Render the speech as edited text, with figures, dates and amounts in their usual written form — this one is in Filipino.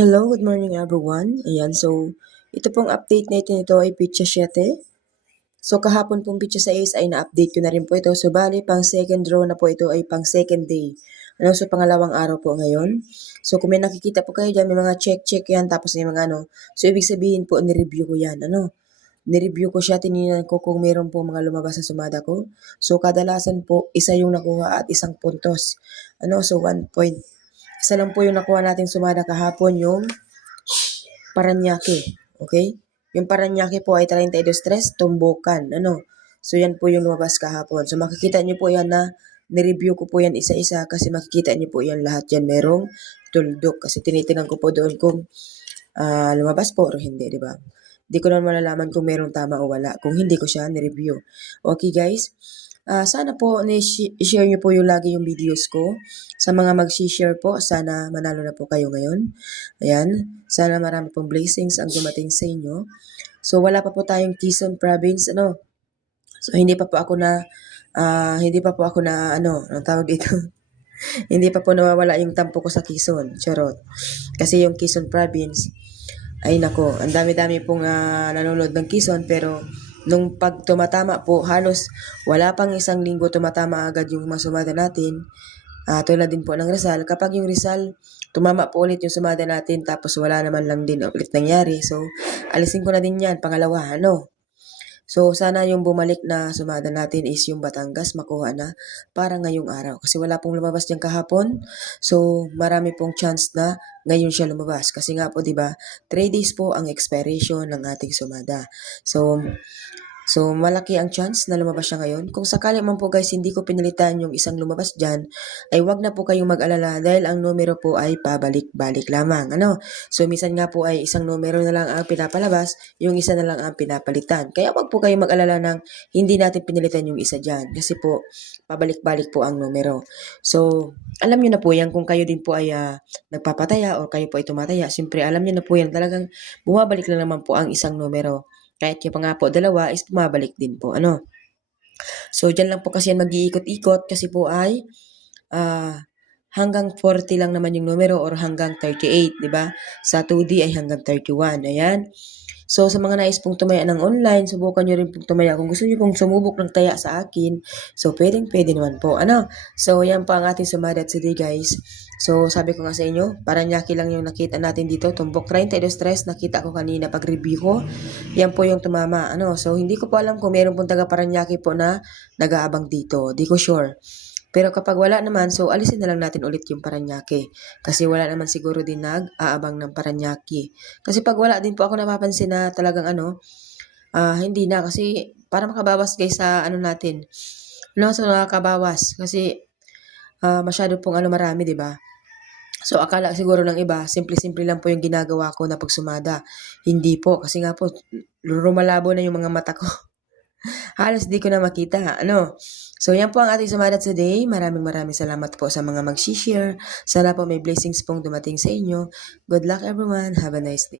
Hello, good morning everyone. Ayan, so ito pong update natin ito ay Pitcha 7. So kahapon pong Pitcha 6 ay na-update ko na rin po ito. So bali pang second draw na po ito ay pang second day. Ano, so pangalawang araw po ngayon. So kung may nakikita po kayo dyan, may mga check yan, tapos may mga ano. So ibig sabihin po, nireview ko yan. Ano, nireview ko siya, tinignan ko kung meron po mga lumabas sa sumada ko. So kadalasan po, isa yung nakuha at isang puntos. Ano, so 1 point. Isa lang po yung nakuha natin sumada kahapon, yung Paranaque, okay? Yung Paranaque po ay 32-3, tumbukan, ano? So, yan po yung lumabas kahapon. So, makikita niyo po yan na nireview ko po yan isa-isa kasi makikita niyo po yan lahat yan merong tuldok. Kasi tinitingnan ko po doon kung lumabas po o hindi, di ba? Hindi ko naman malalaman kung merong tama o wala kung hindi ko siya nireview. Okay, guys? Sana po i-share niyo po yung lagi yung videos ko. Sa mga mag-share po, sana manalo na po kayo ngayon. Ayan, sana marami pong blessings ang dumating sa inyo. So wala pa po tayong Quezon Province, ano. So hindi pa po ako na ang tawag dito. Hindi pa po nawawala yung tampo ko sa Quezon, charot. Kasi yung Quezon Province, ay nako, ang dami-dami pong nanonood ng Quezon, pero nung pag tumatama po, halos wala pang isang linggo tumatama agad yung masumada natin. Tulad din po ng Rizal, kapag yung Rizal, tumama po ulit yung sumada natin, tapos wala naman lang din ulit nangyari. So, alisin ko na din yan, pangalawa, ano? So, sana yung bumalik na sumada natin is yung Batangas, makuha na para ngayong araw. Kasi wala pong lumabas dyan kahapon. So, marami pong chance na ngayon siya lumabas. Kasi nga po, di ba, 3 days po ang expiration ng ating sumada. So, malaki ang chance na lumabas siya ngayon. Kung sakali man po guys, hindi ko pinalitan yung isang lumabas dyan, ay wag na po kayong mag-alala dahil ang numero po ay pabalik-balik lamang. Ano? So, minsan nga po ay isang numero na lang ang pinapalabas, yung isa na lang ang pinapalitan. Kaya wag po kayong mag-alala ng hindi natin pinalitan yung isa dyan. Kasi po, pabalik-balik po ang numero. So, alam nyo na po yan kung kayo din po ay nagpapataya o kayo po ay tumataya. Siyempre, alam nyo na po yan talagang bumabalik lang naman po ang isang numero. Kahit yung pa nga po dalawa is bumabalik din po, ano. So, dyan lang po kasi yan mag-iikot-ikot kasi po ay hanggang 40 lang naman yung numero or hanggang 38, di ba? Sa 2D ay hanggang 31, ayan. So, sa mga nais pong tumaya ng online, subukan nyo rin pong tumaya. Kung gusto nyo pong sumubok ng taya sa akin, so pwede naman po, ano. So, yan pa ang ating sumadat today, guys. So, sabi ko nga sa inyo, Paranaque lang yung nakita natin dito. Tumbok 32-3, nakita ko kanina pag-review ko. Yan po yung tumama, ano. So, hindi ko po alam kung meron pong taga Paranaque po na nag-aabang dito. Di ko sure. Pero kapag wala naman, so alisin na lang natin ulit yung Paranaque. Kasi wala naman siguro din nag-aabang ng Paranaque. Kasi pag wala din po ako napapansin na talagang hindi na. Kasi para makabawas guys sa ano natin. No, so nakakabawas. Kasi masyado pong marami, di ba? So akala siguro ng iba, simple-simple lang po yung ginagawa ko na pagsumada. Hindi po. Kasi nga po, lumalabo na yung mga mata ko. Halos di ko na makita, ano. So, yan po ang ating sumadat today. Maraming salamat po sa mga mag-share. Sana po may blessings pong dumating sa inyo. Good luck everyone. Have a nice day.